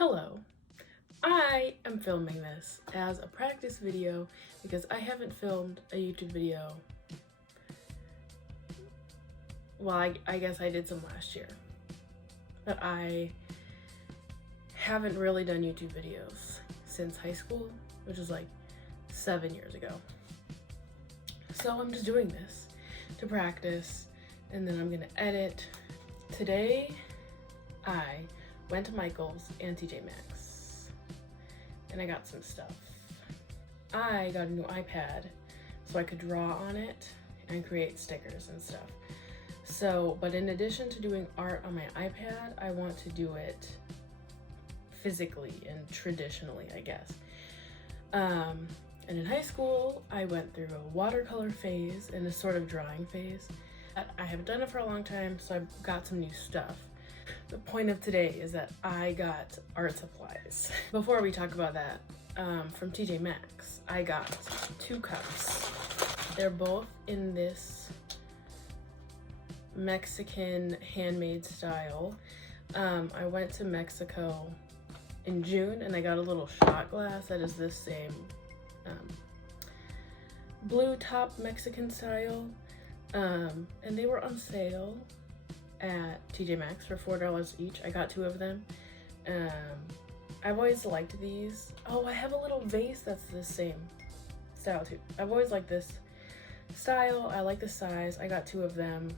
Hello, I am filming this as a practice video because I haven't filmed a YouTube video. Well, I guess I did some last year, but I haven't really done YouTube videos since high school, which is like 7 years ago. So I'm just doing this to practice, and then I'm gonna edit. Today, I went to Michael's and TJ Maxx, and I got some stuff. I got a new iPad so I could draw on it and create stickers and stuff. So, but in addition to doing art on my iPad, I want to do it physically and traditionally, I guess. And in high school, I went through a watercolor phase and a sort of drawing phase. I haven't done it for a long time, so I got some new stuff. The point of today is that I got art supplies. Before we talk about that, from TJ Maxx, I got 2 cups. They're both in this Mexican handmade style. I went to Mexico in June and I got a little shot glass that is this same blue top Mexican style. And they were on sale at TJ Maxx for $4 each. I got 2 of them. I've always liked these. Oh, I have a little vase that's the same style too. I've always liked this style. I like the size. I got 2 of them.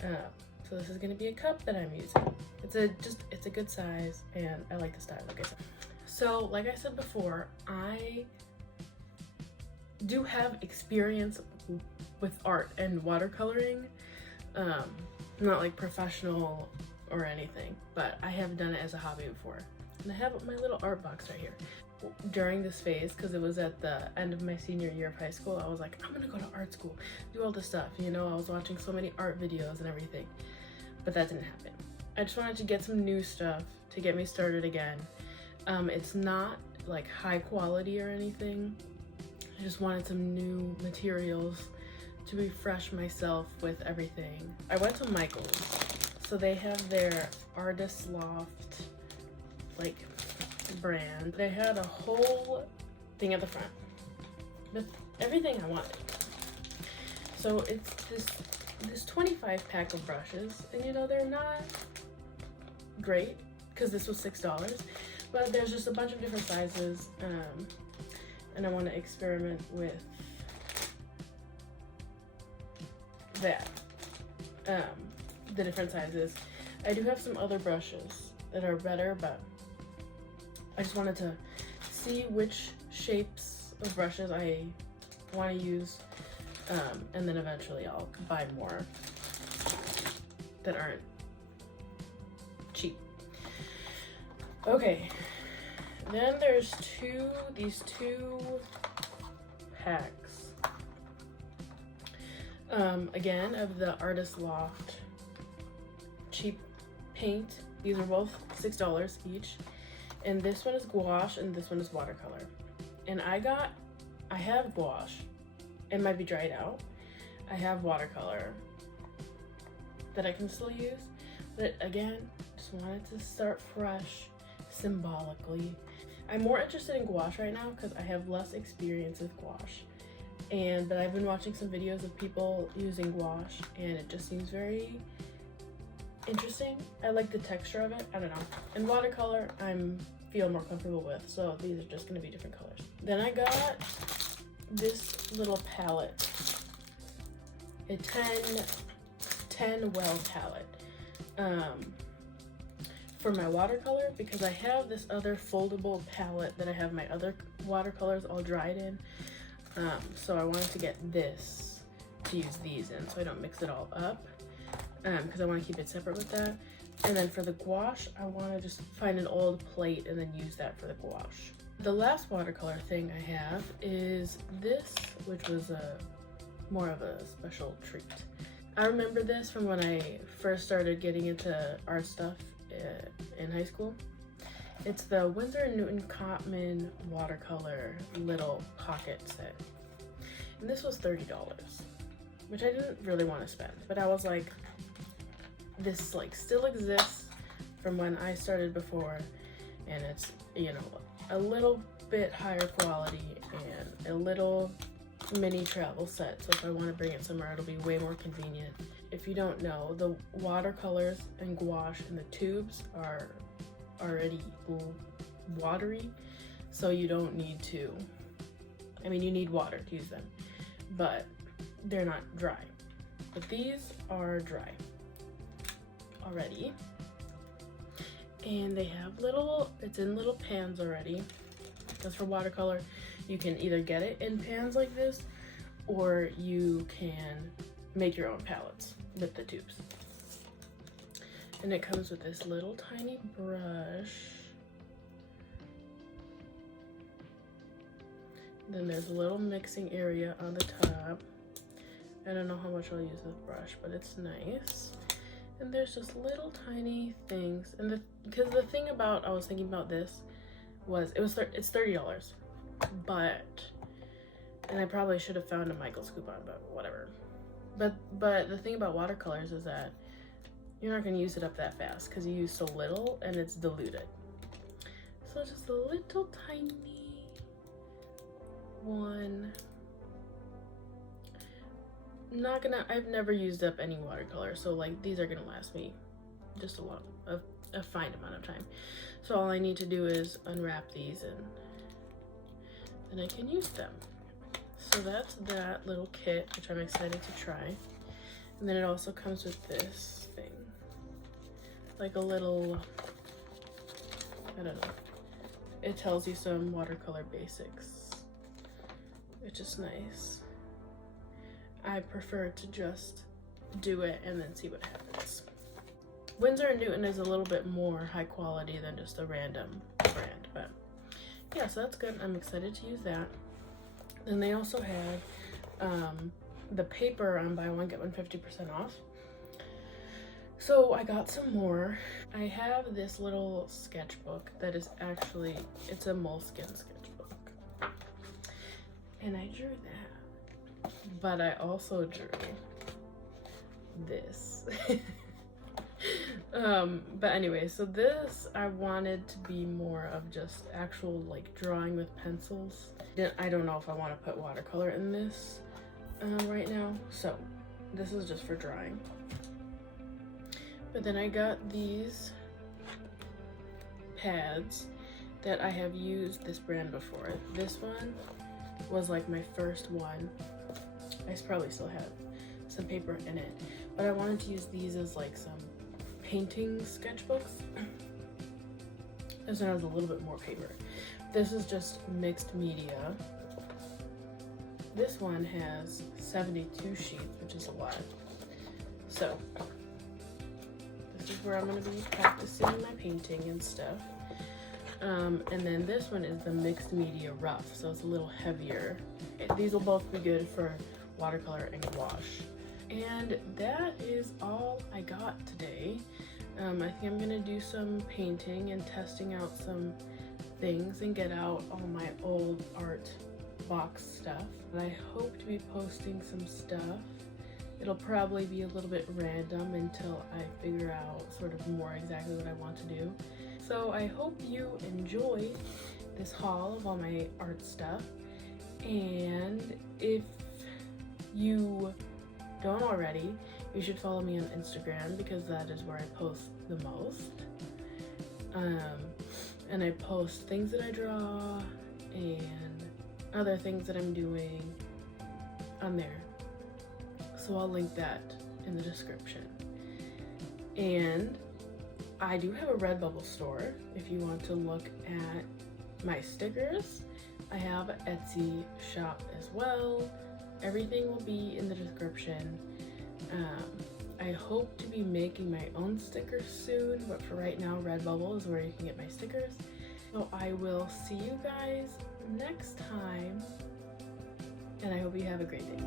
So this is gonna be a cup that I'm using. It's a good size, and I like the style, like I said. So, like I said before, I do have experience with art and watercoloring. Not like professional or anything, but I have done it as a hobby before. And I have my little art box right here. During this phase, because it was at the end of my senior year of high school, I was like, I'm gonna go to art school, do all this stuff. You know, I was watching so many art videos and everything, but that didn't happen. I just wanted to get some new stuff to get me started again. It's not like high quality or anything. I just wanted some new materials to refresh myself with everything. I went to Michael's, so they have their Artist Loft like brand. They had a whole thing at the front with everything I wanted. So it's this 25 pack of brushes, and you know, they're not great because this was $6, but there's just a bunch of different sizes, and I want to experiment with that, the different sizes. I do have some other brushes that are better, but I just wanted to see which shapes of brushes I want to use, and then eventually I'll buy more that aren't cheap. Okay, then there's these two packs. Again, of the Artist Loft cheap paint. These are both $6 each. And this one is gouache and this one is watercolor. And I have gouache. It might be dried out. I have watercolor that I can still use. But again, just wanted to start fresh, symbolically. I'm more interested in gouache right now because I have less experience with gouache. But I've been watching some videos of people using gouache, and it just seems very interesting. I like the texture of it. I don't know. And watercolor, feel more comfortable with, so these are just gonna be different colors. Then I got this little palette, a 10 well palette, for my watercolor, because I have this other foldable palette that I have my other watercolors all dried in. So I wanted to get this to use these in, so I don't mix it all up, because I want to keep it separate with that. And then for the gouache, I want to just find an old plate and then use that for the gouache. The last watercolor thing I have is this, which was more of a special treat. I remember this from when I first started getting into art stuff in high school. It's the Winsor & Newton Cotman watercolor little pocket set. And this was $30, which I didn't really want to spend, but I was like, this like still exists. from when I started before, and it's, you know, a little bit higher quality and a little mini travel set, so if I want to bring it somewhere it'll be way more convenient. If you don't know, the watercolors and gouache in the tubes are already watery, so you don't need to, I mean, you need water to use them, but they're not dry. But these are dry already, and they have it's in little pans already. That's for watercolor. You can either get it in pans like this, or you can make your own palettes with the tubes. And it comes with this little tiny brush. Then there's a little mixing area on the top. I don't know how much I'll use this brush, but it's nice. And there's just little tiny things. And because the thing about, I was thinking about this was, it's $30, but, and I probably should have found a Michael's coupon, but whatever. But the thing about watercolors is that you're not gonna use it up that fast because you use so little and it's diluted. So just a little tiny one. I've never used up any watercolor, so like these are gonna last me just a fine amount of time. So all I need to do is unwrap these and then I can use them. So that's that little kit, which I'm excited to try. And then it also comes with this thing, like a little, I don't know, it tells you some watercolor basics, which is nice. I prefer to just do it and then see what happens. Winsor & Newton is a little bit more high quality than just a random brand, but yeah, so that's good. I'm excited to use that. Then they also had the paper on buy one get one 50% off. So I got some more. I have this little sketchbook that is actually, it's a moleskin sketchbook. And I drew that. But I also drew this. But anyway, so this I wanted to be more of just actual like drawing with pencils. I don't know if I want to put watercolor in this right now, so this is just for drawing. But then I got these pads that I have used this brand before. This one was like my first one. I probably still have some paper in it, but I wanted to use these as like some painting sketchbooks. This one has a little bit more paper. This is just mixed media. This one has 72 sheets, which is a lot. So this is where I'm going to be practicing my painting and stuff. And then this one is the mixed media rough, so it's a little heavier. These will both be good for watercolor and gouache. And that is all I got today. I think I'm gonna do some painting and testing out some things and get out all my old art box stuff. And I hope to be posting some stuff. It'll probably be a little bit random until I figure out sort of more exactly what I want to do. So I hope you enjoy this haul of all my art stuff. And if you don't already, you should follow me on Instagram because that is where I post the most. And I post things that I draw and other things that I'm doing on there. So I'll link that in the description. And I do have a Redbubble store if you want to look at my stickers. I have an Etsy shop as well. Everything will be in the description. I hope to be making my own stickers soon, but for right now, Redbubble is where you can get my stickers. So I will see you guys next time, and I hope you have a great day.